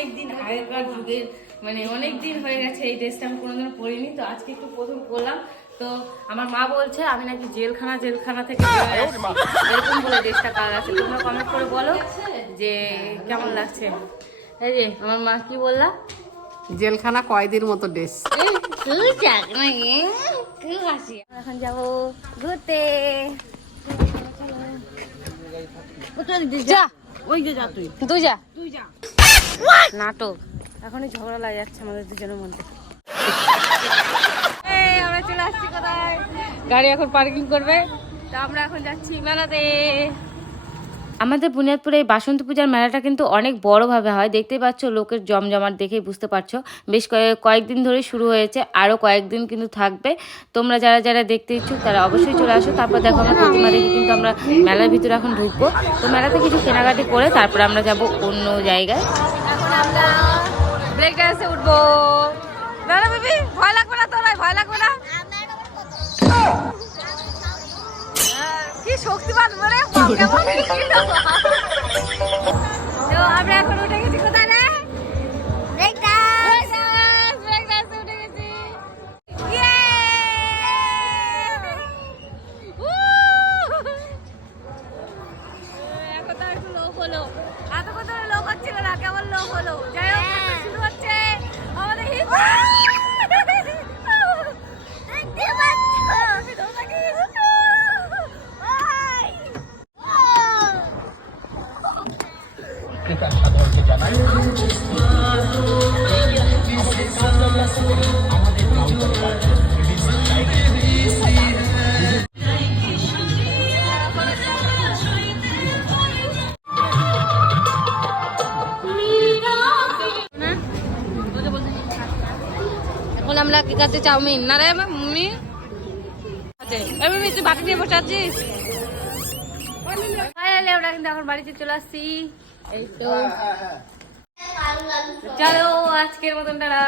অনেকদিন আগেকার যুগের, মানে অনেকদিন হয়ে গেছে এই ড্রেসটা আমি কোনোদিনও পরিনি, তো আজকে একটু প্রথম করলাম। তো আমার মা বলছে আমি নাকি জেলখানা থেকে এরকম বলে ড্রেসটা কালার আছে। তোমরা কমেন্ট করে বলো যে কেমন লাগছে। এই যে আমার মা কি বললা, জেলখানা কয়েদির মতো ড্রেস। এখন যাবো ঘুরতে। নাটক এখনই ঝগড়া লাগে যাচ্ছে আমাদের দুজনের মধ্যে। আমরা চলে আসছি কোথায়, গাড়ি এখন পার্কিং করবে, তো আমরা এখন যাচ্ছি মেলাতে। আমাদের বুনিয়াদপুরে এই বাসন্তী পূজার মেলাটা কিন্তু অনেক বড়ভাবে হয়, দেখতেই পাচ্ছ লোকের জমজমাট দেখেই বুঝতে পারছো। বেশ কয়েকদিন ধরে শুরু হয়েছে, আরও কয়েকদিন কিন্তু থাকবে। তোমরা যারা যারা দেখতে ইচ্ছুক তারা অবশ্যই চলে আসো। তারপর দেখো আমরা প্রতিমা দেখে কিন্তু আমরা মেলার ভিতরে এখন ঢুকবো। তো মেলাতে কিছু কেনাকাটি করে তারপরে আমরা যাব অন্য জায়গায়। এখন আমরা ব্রেক ডান্সে উঠবো। দাদা বেবি ভয় লাগবে না তোর? ভয় লাগবে না? কি শক্তিমান বলে তো আমরা এখন উঠে গেছি কোথায় রে? ব্রেক ডান্সে উঠে গেছি। এখন তো একটু লোক হলো, এতক্ষণ ধরে লোক হচ্ছিল না, কেমন লোক হলো। যাই হোক শুরু হচ্ছে আমাদের এখন আমরা কি খাচ্ছি? চাউমিন না রে মাম্মি? তুই বাটি নিয়ে বসে আছিস? আমরা কিন্তু এখন বাড়িতে চলে আসছি। এই তো চলো আজকের মতন টাটা।